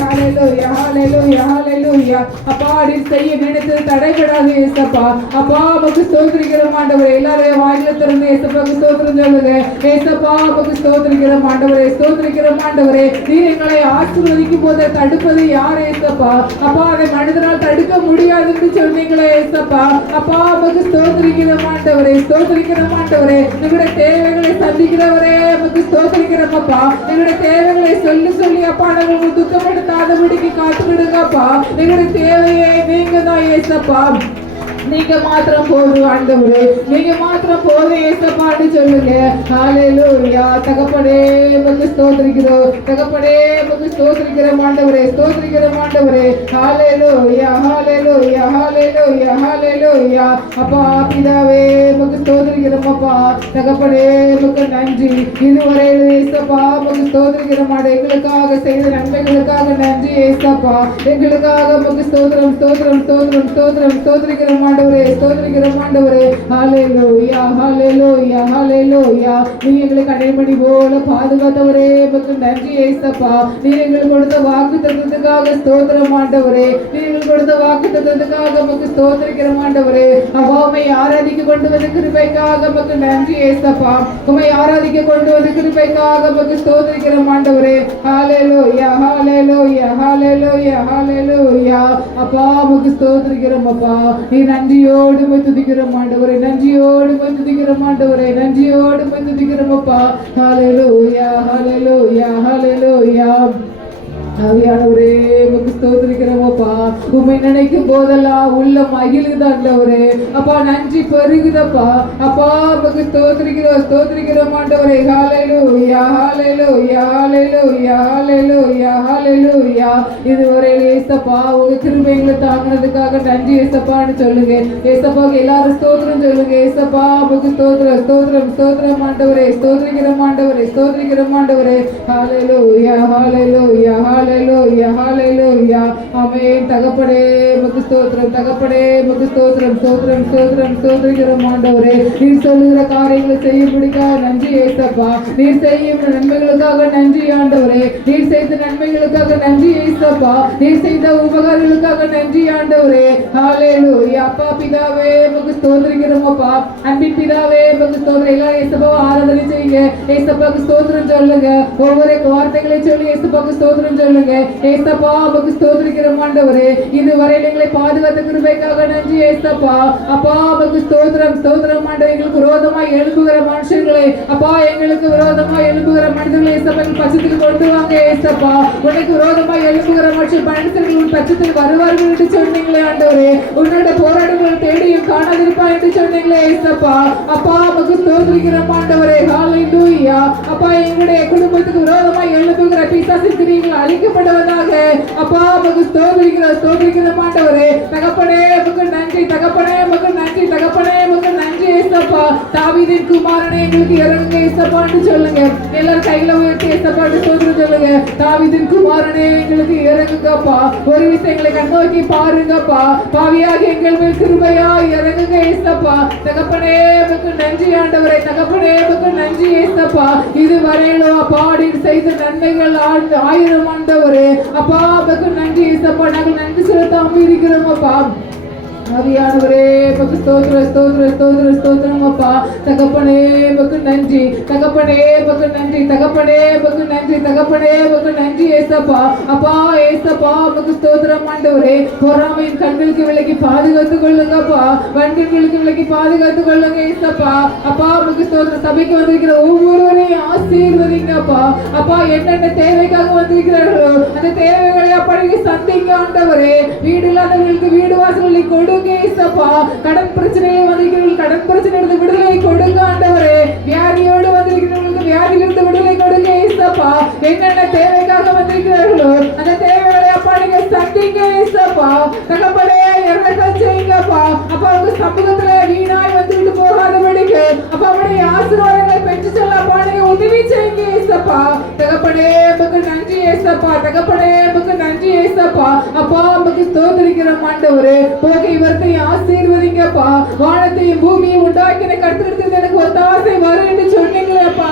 ஹalleluya, ஹalleluya, ஹalleluya. அப்பா நீர் செய்ய நினைத்தது தடைபடாது ஏசப்பா. அப்பா உமக்கு ஸ்தோத்திரிக்கிறோம் ஆண்டவரே. எல்லாரும் வாயில திறந்து ஏசப்பாவுக்கு ஸ்தோத்திரம் சொல்லுங்க. ஏசப்பா உமக்கு ஸ்தோத்திரிக்கிறோம் ஆண்டவரே, ஸ்தோத்திரிக்கிறோம் ஆண்டவரே. நீர் எங்களை ஆசீர்வதிக்கும் போது தடுப்பது யார் ஏசப்பா? அப்பா அதை மனிதனால் தடுக்க முடியாதுன்னு சொன்னீங்களே ஏசப்பா. அப்பா உமக்கு ஸ்தோத்திரிக்கிறோம் ஆண்டவரே, ஸ்தோத்திரிக்கிறோம் ஆண்டவரே. எங்களுடைய தேவைகளை சந்திக்கிறவரே உமக்கு ஸ்தோத்திரிக்கிறோம் அப்பா. எங்களுடைய தேவைகளை சொல்லி சொல்லி அப்பா நாங்கள் துக்கப்படுத்தாதபடிக்கு காத்துக்கிடுங்கப்பா. எங்களுடைய தேவையை நீங்க தான் ஏசப்பா. நீங்க மாத்திரம் போதும் ஆண்டவரே, நீங்க மாத்திரம் போதும் ஏசப்பான்னு சொல்லுங்க. ஹalleluya. தகப்பனே உமக்கு ஸ்தோத்திரிக்கிறோம். தகப்பனே உமக்கு ஸ்தோத்திரிக்கிறோம் ஆண்டவரே, ஸ்தோத்திரிக்கிறோம் ஆண்டவரே. ஹalleluya, ஹalleluya, ஹalleluya, ஹalleluya. அப்பா பிதாவே உமக்கு ஸ்தோத்திரிக்கிறோம் அப்பா. தகப்பனே உமக்கு நன்றி. இதுவரை ஏசப்பா உமக்கு ஸ்தோத்திரிக்கிறோம் ஆண்டவரே. எங்களுக்காக செய்த நன்மைகளுக்காக நன்றி ஏசப்பா. எங்களுக்காக உமக்கு ஸ்தோத்திரம், ஸ்தோத்திரம், ஸ்தோத்திரம், ஸ்தோத்திரம், ஸ்தோத்திரிக்கிறோம் ஆண்டவரே, ஸ்தோத்திரிக்கிறோம் ஆண்டவரே. ஹalleluya, ஹalleluya, ஹalleluya. நீங்க எங்களுக்கு அடைமணி போல பாதுகாத்தவரே உமக்கு நன்றி ஏசப்பா. நீங்க எங்களுக்கு கொடுத்த வாக்குத்தத்தத்துக்காக ஸ்தோத்திரம் ஆண்டவரே. நீங்க எங்களுக்கு கொடுத்த வாக்குத்தத்தத்துக்காக உமக்கு ஸ்தோத்திரிக்கிறோம் ஆண்டவரே. உம்மை ஆராதிக்க கொண்டு வந்த கிருபைக்காக உமக்கு நன்றி ஏசப்பா. உம்மை ஆராதிக்க கொண்டு வந்த கிருபைக்காக உமக்கு ஸ்தோத்திரிக்கிறோம் ஆண்டவரே. ஹalleluya, ஹalleluya, ஹalleluya, ஹalleluya. அப்பா உமக்கு ஸ்தோத்திரிக்கிறோம் அப்பா. நீ நன்றியோடு போய் துதிக்கிறோம் ஆண்டவரே, நன்றியோடு போய் துதிக்கிறோம் ஆண்டவரே, நன்றியோடு போய் துதிக்கிறோம் அப்பா. ஹalleluya, ஹalleluya, ஹalleluya. ஆவியானவரே உமக்கு ஸ்தோத்திரிக்கிறோம் அப்பா. உம்மை நினைக்கும் போதெல்லாம் உள்ள மகிழுது ஆண்டவரே. அப்பா நன்றி பெருகுதப்பா. அப்பா உமக்கு ஸ்தோத்திரிக்கிறோம், ஸ்தோத்திரிக்கிறோம் ஆண்டவரே. ஹalleluya, ஹalleluya, ஹalleluya, ஹalleluya, ஹalleluya. இதுவரை ஏசப்பா உங்க கிருபைகளை தாங்கினதுக்காக நன்றி ஏசப்பான்னு சொல்லுங்க. ஏசப்பாவுக்கு எல்லாரும் ஸ்தோத்திரம் சொல்லுங்க. ஏசப்பா உமக்கு ஸ்தோத்திரம், ஸ்தோத்திரம், ஸ்தோத்திரம் ஆண்டவரே, ஸ்தோத்திரிக்கிறோம் ஆண்டவரே, ஸ்தோத்திரிக்கிறோம் ஆண்டவரே. ஹalleluya, ஹalleluya, ஹalleluya, ஹalleluya. ஆமென். தகப்பனே உமக்கு ஸ்தோத்திரம், தகப்பனே உமக்கு ஸ்தோத்திரம், ஸ்தோத்திரம், ஸ்தோத்திரம், ஸ்தோத்திரிக்கிறோம் ஆண்டவரே. நீர் சொல்லுகிற காரியங்களை செய்யும்படிக்காக நன்றி ஏசப்பா. நீர் செய்யும் நன்மைகளுக்காக நன்றி ஆண்டவரே. நீர் செய்த நன்மைகளுக்காக நன்றி ஏசப்பா. நீர் செய்த உபகாரங்களுக்காக நன்றி ஆண்டவரே. ஹalleluya. அப்பா பிதாவே உமக்கு ஸ்தோத்திரிக்கிறோம் அப்பா. அன்பின் பிதாவே உமக்கு ஸ்தோத்திரம். எல்லாரும் ஏசப்பாவை ஆராதனை செய்யுங்க. ஏசப்பாவுக்கு ஸ்தோத்திரம் சொல்லுங்க. ஒவ்வொரு வார்த்தைகளை சொல்லி ஏசப்பாவுக்கு ஸ்தோத்திரம் சொல்லுங்க. ஏசப்பா உமக்கு ஸ்தோத்திரிக்கிறோம் ஆண்டவரே. இதுவரை எங்களை பாதுகாத்த கிருபைக்காக நன்றி ஏசப்பா. அப்பா உமக்கு ஸ்தோத்திரம் ஸ்தோத்திரம் ஆண்டவரே. எங்களுக்கு விரோதமாய் எழுப்புகிற மனுஷர்களை அப்பா, எங்களுக்கு விரோதமாய் எழுப்புகிற மனிதர்களை ஏசப்பா பட்சத்தில் கொண்டு வாங்க ஏசப்பா. உனக்கு விரோதமாய் எழுப்புகிற மனுஷர்கள் உன் பட்சத்தில் வருவார்கள் என்று சொன்னீங்களே ஆண்டவரே. உன்னோட போராட்டங்களை தேடியும் காணாதிருப்பா என்று சொன்னீங்களே ஏசப்பா. அப்பா உமக்கு ஸ்தோத்திரிக்கிறோம் ஆண்டவரே. ஹல்லேலூயா. அப்பா எங்களுடைய குடும்பத்துக்கு விரோதமாய் எழுப்புகிற பிசாசின் கிரியைகள் அழிக்கப்படுவதாக. அப்பா உமக்கு ஸ்தோத்திரிக்கிறோம் ஆண்டவரே. தகப்பனே உமக்கு நன்றி, தகப்பனே உமக்கு நன்றி, தகப்பனே உமக்கு நன்றி ஏசப்பா. தாவீதின் குமாரனே எங்களுக்கு இறங்குங்க ஏசப்பான்னு சொல்லுங்க. எல்லாரும் கையில உயர்த்தி ஏசப்பான்னு சொல்லுங்க. தாவீதின் குமாரனே எங்களுக்கு இறங்குங்கப்பா. ஒரு விஷயங்களை கண்ணோக்கி பாருங்கப்பா. பாவியாக எங்கள் மேல் கிருபையா இறங்குங்க ஏசப்பா. தகப்பனே உமக்கு நன்றி ஆண்டவரே. தகப்பனே உமக்கு நன்றி ஏசப்பா. இதுவரையிலும் பாடி செய்த நன்மைகள் 1000 ஆண்டவரே. அப்பா உமக்கு நன்றி ஏசப்பா. நாங்கள் நன்றி செலுத்தாம இருக்கிறோம் அப்பா. ஆவியானவரே உமக்கு ஸ்தோத்திரம் ஸ்தோத்திரம் ஸ்தோத்திரம் ஸ்தோத்திரம் அப்பா. தகப்பனே உமக்கு நன்றி, தகப்பனே உமக்கு நன்றி, தகப்பனே உமக்கு நன்றி, தகப்பனே உமக்கு நன்றி ஏசப்பா. அப்பா ஏசப்பா உமக்கு ஸ்தோத்திரம் ஆண்டவரே. பொறாமையின் கண்களுக்கு விலக்கி பாதுகாத்துக் கொள்ளுங்கப்பா. வன்கண்களுக்கு விலக்கி பாதுகாத்துக் கொள்ளுங்க ஏசப்பா. அப்பா உமக்கு ஸ்தோத்திரம். சபைக்கு வந்திருக்கிற ஒவ்வொருவரையும் ஆசீர்வதிங்கப்பா. அப்பா என்னென்ன தேவைக்காக வந்திருக்கிறார்களோ அந்த தேவைகளை அப்பா நீங்க சந்திங்க ஆண்டவரே. வீடு இல்லாதவர்களுக்கு வீடு வாசல்களை கொடு ஏசப்பா. கடன் பிரச்சனையில் வந்திருக்கிறவர்கள் கடன் பிரச்சனையிலிருந்து விடுதலை கொடுங்க ஆண்டவரே. வியாதியோடு வந்திருக்கிறவர்களுக்கு வியாதியிலிருந்து விடுதலை கொடுங்க ஏசப்பா. என்னென்ன தேவைக்காக வந்திருக்கிறார்களோ அந்த தேவைகளை அப்பா நீங்க சந்திங்க ஏசப்பா. தகப்பனே இறக்கம் செய்யுங்கப்பா. அப்பா உங்க சமூகத்துல வீணாய் வந்துட்டு போகாதபடிக்கு அப்பா அவருடைய ஆசீர்வாதங்களை பெற்று செல்ல அப்பா நீங்க உதவி செய்யுங்க ஏசப்பா. தகப்பனே உமக்கு நன்றி ஏசப்பா. தகப்பனே உமக்கு நன்றி ஏசப்பா. அப்பா உமக்கு ஸ்தோத்திரிக்கிறோம் ஆண்டவரே. போகை வரத்தை ஆசீர்வதிங்கப்பா. வானத்தையும் பூமியை உண்டாக்கின கர்த்தரிடத்தில் எனக்கு ஒத்தாசை வரும் என்று சொன்னீங்களே அப்பா.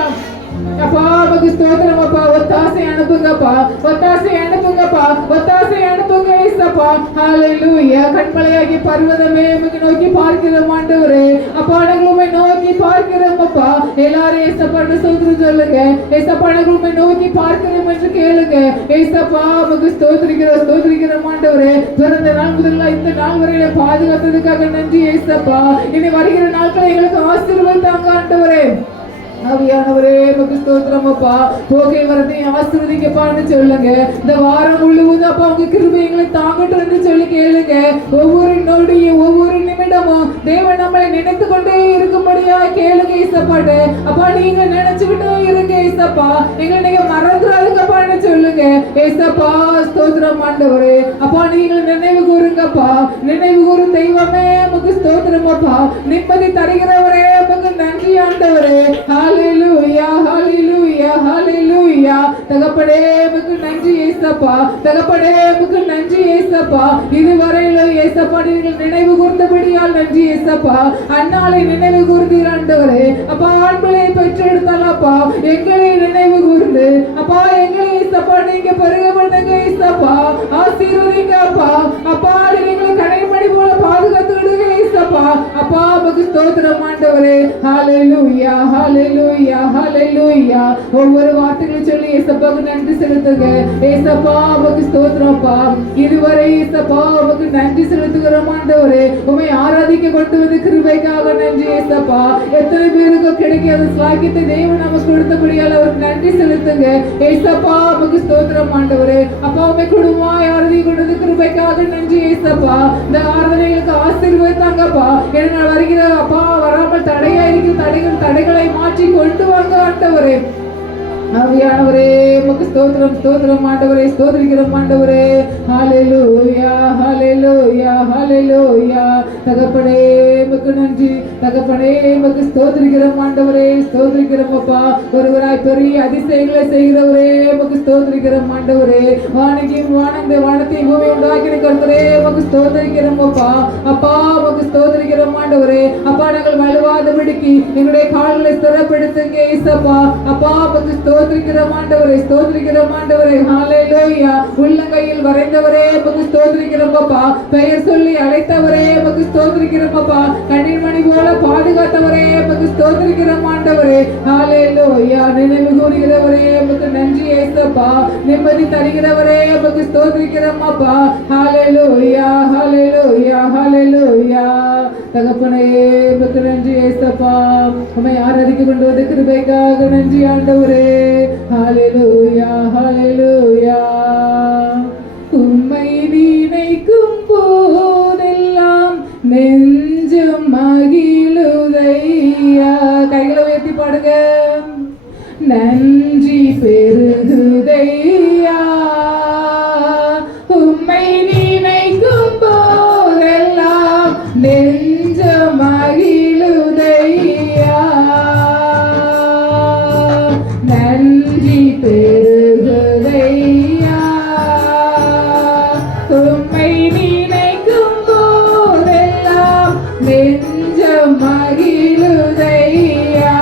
அப்பா உமக்கு ஸ்தோத்திரம் அப்பா. ஒத்தாசை அனுப்புங்கப்பா, ஒத்தாசை அனுப்புங்கப்பா, ஒத்தாசை அனுப்புங்க ஏசப்பா. ஹல்லேலூயா. கண்மலையாகி பர்வதமே உம்மை நோக்கி பார்க்கிறோம் ஆண்டவரே. அப்பா நாங்கள் உம்மை நோக்கி பார்க்கிறோம் அப்பா. எல்லாரும் ஏசப்பான்னு சொல்லுங்க. ஏசப்பா நாங்கள் உம்மை நோக்கி பார்க்கிறோம் என்று கேளுங்க. ஏசப்பா உமக்கு ஸ்தோத்திரிக்கிறோம் ஆண்டவரே. பிறந்த நாள் முதல்ல இந்த நாள் வரையில பாதுகாத்ததுக்காக நன்றி ஏசப்பா. இனி வருகிற நாட்களை எங்களுக்கு ஆசீர்வதித்தாங்க ஆண்டவரே. ஆவியானவரே உமக்கு ஸ்தோத்திரம் அப்பா. போகை வரத்தை ஆசீர்வதிங்கப்பான்னு சொல்லுங்க. இந்த வாரம் முழுவதும் அப்பா உங்க கிருபை எங்களை தாங்கட்டும்னு சொல்லி கேளுங்க. ஒவ்வொரு நொடியும் ஒவ்வொரு நிமிடமும் தேவன் நம்மளை நினைத்து கொண்டே இருக்கும்படியா கேளுங்க ஏசப்பாட்டு. அப்பா நீங்க நினைச்சுக்கிட்டே இருங்க ஏசப்பா. எங்களை நீங்க மறந்துடாதுங்கப்பான்னு சொல்லுங்க ஏசப்பா. ஸ்தோத்திரம் ஆண்டவரே. அப்பா நீங்க நினைவு கூறுங்கப்பா. நினைவு கூறும் தெய்வமே உமக்கு ஸ்தோத்திரம் அப்பா. நிம்மதி தருகிறவரே உமக்கு நன்றி ஆண்டவரே. ஹல்லேலூயா ஹல்லேலூயா ஹல்லேலூயா. தகப்பனே உமக்கு நன்றி ஏசப்பா. தகப்பனே உமக்கு நன்றி ஏசப்பா. இதுவரையிலும் ஏசப்பா நீங்கள் நினைவு கூர்ந்தபடியால் நன்றி ஏசப்பா. அன்னாலை நினைவு கூர்ந்தீர் ஆண்டவரே. அப்பா ஆண்களை பெற்றெடுத்தால் அப்பா எங்களை நினைவு கூர்ந்து அப்பா எங்களை ஏசப்பா நீங்க பெருக பண்ணுங்க ஏசப்பா. ஆசீர்வதிங்க அப்பா. அப்பா எங்களை கடைமணி போல பாதுகாத்து விடுங்க ஏசப்பா. அப்பா உமக்கு ஸ்தோத்திரம் ஆண்டவரே. ஹல்லேலூயா ஹல்லேலூயா ஹல்லேலூயா. ஒவ்வொரு வார்த்தைகளை சொல்லி ஏசப்பாவுக்கு நன்றி செலுத்துங்க. ஏசப்பா உமக்கு ஸ்தோத்திரம்ப்பா. இதுவரை ஏசப்பா உமக்கு நன்றி செலுத்துகிறோம் ஆண்டவரே. உம்மை ஆராதிக்க கொண்டு வந்து கிருபைக்காக நன்றி ஏசப்பா. எத்தனை பேருக்கு கிடைக்காத ஸ்லாக்கியத்தை தேவன் நமக்கு கொடுத்தபடியால் அவருக்கு நன்றி செலுத்துங்க ஏசப்பா. உமக்கு ஸ்தோத்திரம் ஆண்டவரே. அப்பா உம்மை குடும்பமாய் ஆராதி கொண்டு வந்து கிருபைக்காக நன்றி ஏசப்பா. இந்த ஆராதனைகளுக்கு ஆசீர்வதித்தாங்கப்பா. ஏன்னா வருகிற அப்பா வராமல் தடையா இருக்கிற தடைகளை மாற்றி கொண்டு வாங்க ஆண்டவரே. ஆவியானவரே உமக்கு ஸ்தோத்திரம் ஸ்தோத்திரம் ஆண்டவரே. ஸ்தோத்திரிக்கிறோம் ஆண்டவரே. ஹல்லேலூயா ஹல்லேலூயா ஹல்லேலூயா. தகப்பனே உமக்கு நன்றி. தகப்பனே உமக்கு ஸ்தோத்திரிக்கிறோம் ஆண்டவரே. ஸ்தோத்திரிக்கிறோம் அப்பா. ஒருவராய் பெரிய அதிசயங்களை செய்கிறவரே உமக்கு ஸ்தோத்திரிக்கிறோம் ஆண்டவரே. வானத்தையும் பூமி உண்டாக்கின கர்த்தரே உமக்கு ஸ்தோத்திரிக்கிறோம் அப்பா. அப்பா உமக்கு ஸ்தோத்திரிக்கிறோம் ஆண்டவரே. அப்பா நாங்கள் வலுவாதபடிக்கு எங்களுடைய கால்களை ஸ்திரப்படுத்துங்க ஏசப்பா. அப்பா உமக்கு ஸ்தோத்திரிக்கிறோம் ஆண்டவரே. ஸ்தோத்திரிக்கிறோம் ஆண்டவரே. ஹல்லேலூயா. உள்ளங்கையில் வரைந்தவரே உமக்கு ஸ்தோத்திரிக்கிறோம் அப்பா. பெயர் சொல்லி அழைத்தவரே உமக்கு ஸ்தோத்திரிக்கிறோம் அப்பா. கண்ணீர் மணி போல பாதுகாத்தவரே உமக்கு ஸ்தோத்திரிக்கிறோம் ஆண்டவரே. ஹalleluya. நினைவு கூறுகிறவரே உமக்கு நன்றி ஏசப்பா. நிம்மதி தருகிறவரே உமக்கு ஸ்தோத்திரிக்கிறோம் அப்பா. ஹalleluya ஹalleluya ஹalleluya. தகப்பனே உமக்கு நன்றி ஏசப்பா. உம்மை ஆராதிக்க கொண்டு வந்த கிருபைக்காக நன்றி ஆண்டவரே. ஹalleluya ஹalleluya. உம்மை நினைக்கும் போதெல்லாம் நெஞ்சம் மகிழுதையா. கைகளை உயர்த்தி பாடுங்க. நன்றி பெருகுதையா. உம்மை நினைக்கும் போதெல்லாம் நெஞ்சம் மகிழுதையா. நன்றி பெருகுதையா. உம்மை நினைக்கும் போதெல்லாம் நெஞ்சம் மகிழுதையா.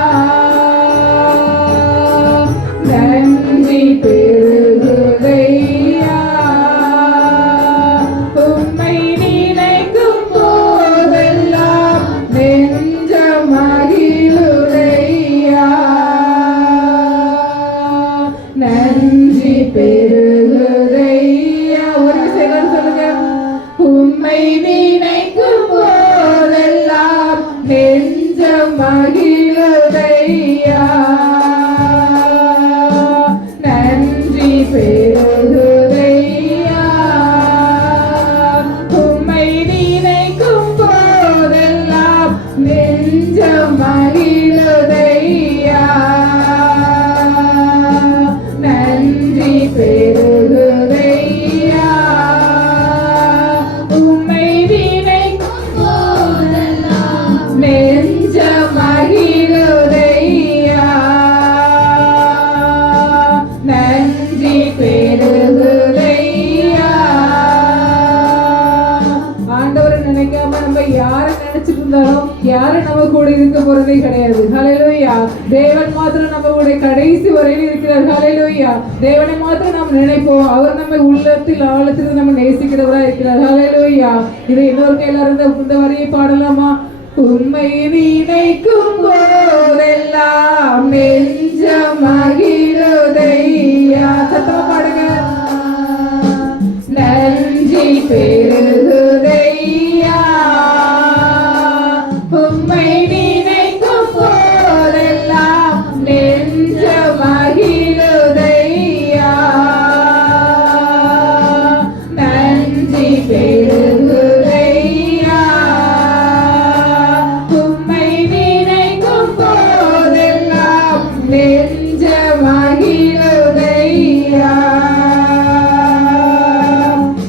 நன்றி பெருகுதையா. உம்மை நினைக்கும் போதெல்லாம் நெஞ்சம் மகிழுதையா. நன்றி பெருகுதையா. ஒரு சிலர் சொல்லுங்க. உம்மை நினைக்கும் போதெல்லாம் நெஞ்சம் மகிழுதையா. நன்றி பெருகுதையா. உம்மை நினைக்கும் போதெல்லாம் நெஞ்சம் மகிழுதையா. நன்றி பெருகுதையா. உம்மை நினைக்கும் போதெல்லாம் நெஞ்சம் மகிழுதையா. நன்றி பெருகுதையா. ஆண்டவரை நினைக்காம நம்ம யாரை நினைச்சிட்டு இருந்தாலும் யாரும் நம்ம கூட இருக்க போறதே கிடையாது. ஹalleluya. தேவன் மாத்திரம் நம்ம கூட கடைசி வரையில் இருக்கிறார். ஹalleluya. தேவனை மாத்திரம் நாம் நினைப்போம். அவர் நம்ம உள்ளத்தில் ஆழத்தில் நம்ம நேசிக்கிறவரா இருக்கிறார். ஹalleluya. இதை இன்னொரு எல்லாரும் இந்த வரியை பாடலாமா? உம்மை நினைக்கும் போதெல்லாம் நெஞ்சம் மகிழுதையா. சத்தமா பாடுங்க. நன்றி பெருகுதையா. உம்மை நினைக்கும் போதெல்லாம் நெஞ்சம் மகிழுதையா. நன்றி பெருகுதையா. உம்மை நினைக்கும் போதெல்லாம் நெஞ்சம் மகிழுதையா.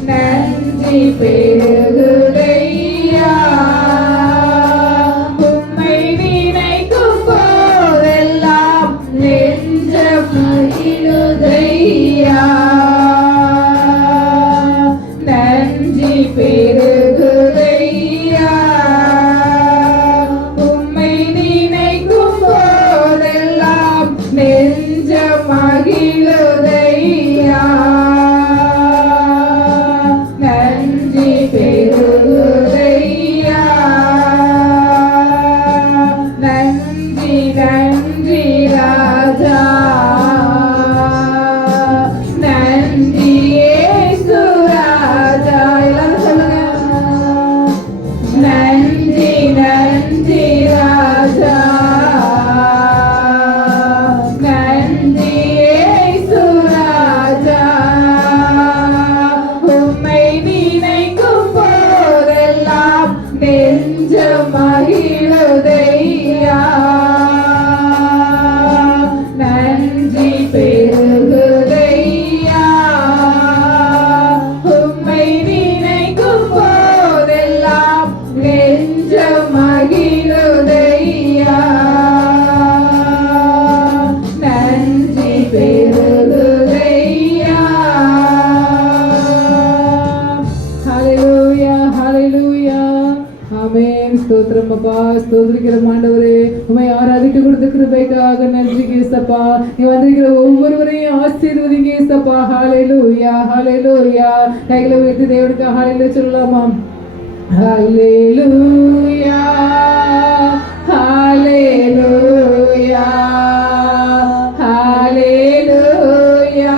நன்றி பெருகுதையா. உம்மை நினைக்கும் போதெல்லாம் நெஞ்சம் மகிழுதையா. நன்றி பெருகுதையா. உம்மை நினைக்கும் போதெல்லாம் நெஞ்சம் மகிழுதையா. நன்றி பெருகுதையா. நன்றி நன்றி ராஜா. நன்றி இயேசு ராஜா. எல்லாரும் சொல்லுங்க. நன்றி நன்றி ராஜா. நன்றி இயேசு ராஜா. உம்மை நினைக்கும் போதெல்லாம் நெஞ்சம் மகிழுதையா. நன்றி பெருகுதையா. உம்மை நினைக்கும் போதெல்லாம் நெஞ்சம் மகிழுதையா. நன்றி பெருகுதையா. ஹalleluya ஹalleluya. ஆமென். ஸ்தோத்திரம் அப்பா. ஸ்தோத்திரிக்கிறோம் ஆண்டவரே. உம்மை ஆராதிக்க கொடுத்த கிருபைக்காக நன்றி ஏசப்பா. நீ வந்திருக்கிற ஒவ்வொருவரையும் ஆசீர்வதிங்க ஏசப்பா. ஹalleluya ஹalleluya. கைகளை உயர்த்தி தேவனுக்கு ஹalleluya சொல்லலாமா? ஹல்லேலூயா ஹல்லேலூயா ஹல்லேலூயா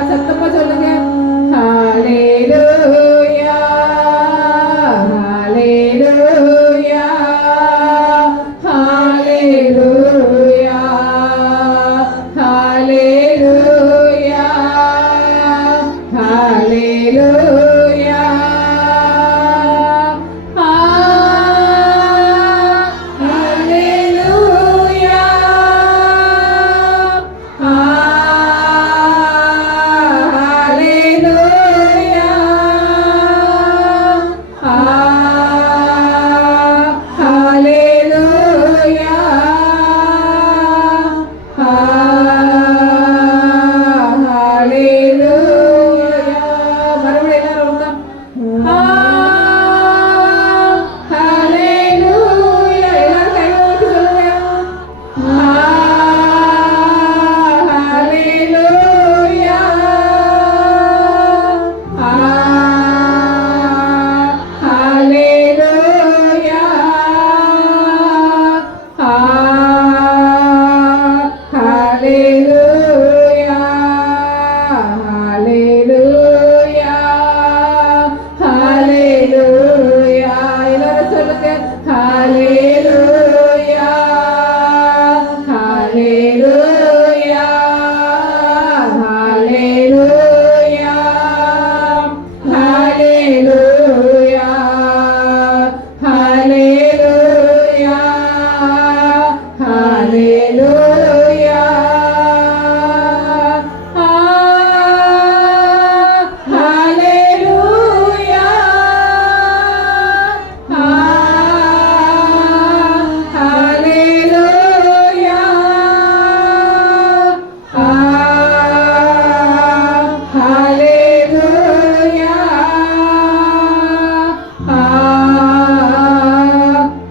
சத்தமா சொல்லுங்க ஹல்லேலூயா ஹல்லேலூயா ஹல்லேலூயா ஹல்லேலூயா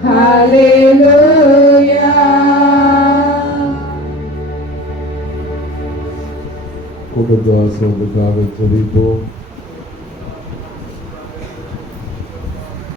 ஹல்லேலூயா உபவாசத்துக்காக ஜெபிப்போம்.